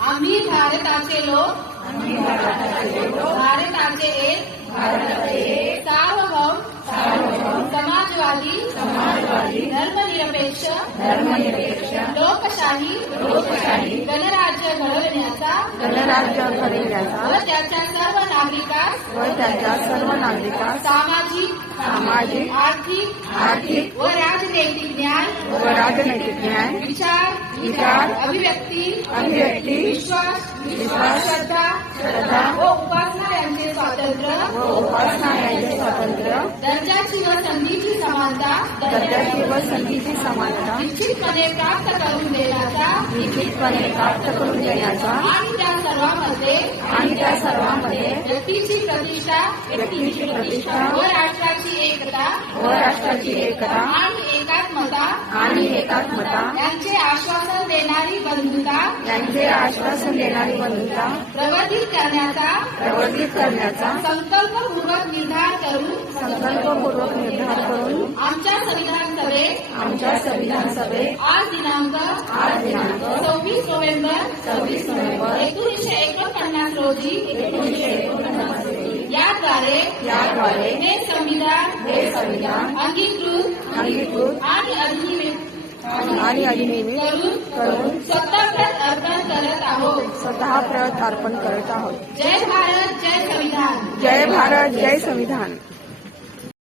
आम्ही भारताचे लोक. भारताचे एक. सार्वभौम. समाजवादी. धर्मनिरपेक्ष. लोकशाही. गणराज्य घडवण्याचा. गणराज्य घडविण्याचा. व त्याच्या व त्याच्या सर्व नागरिकांस सामाजिक सामाजिक आर्थिक आर्थिक व राजनैतिक न्याय व राजनैतिक न्याय विचार विचार, अभिव्यक्ती अभिव्यक्ती विश्वास विश्वास, श्रद्धा श्रद्धा व उपासना यांचे स्वातंत्र्य व उपासना यांचे स्वातंत्र्य दर्जाची व संधीची समानता दर्जाची व संधीची समानता निश्चितपणे प्राप्त करून देण्याचा निश्चितपणे प्राप्त करून देण्याचा आणि त्या सर्वांमध्ये आणि त्या सर्वांमध्ये व्यक्तीची प्रतिष्ठा व्यक्तीची प्रतिष्ठा व राष्ट्राची एकता व राष्ट्राची एकता आणि एकात्मता आणि एकात्मता यांचे आश्वासन देणारी बंधुता यांचे आश्वासन देणारी बंधुता प्रवर्धित करण्याचा प्रवर्धित करण्याचा संकल्पपूर्वक निर्धार करून संकल्पपूर्वक निर्धार करून आमच्या संविधान सभेत आमच्या संविधान सभेत एकोणीसशे एकोणपन्नास रोजी. याद्वारे याद्वारे हे संविधान हे संविधान अंगीकृत अंगीकृत आणि अधिनियमित आणि अधिनियमित करून करून स्वतःप्रत अर्पण करत आहोत. स्वतः प्रत अर्पण करत आहोत. जय भारत जय संविधान. जय भारत जय संविधान.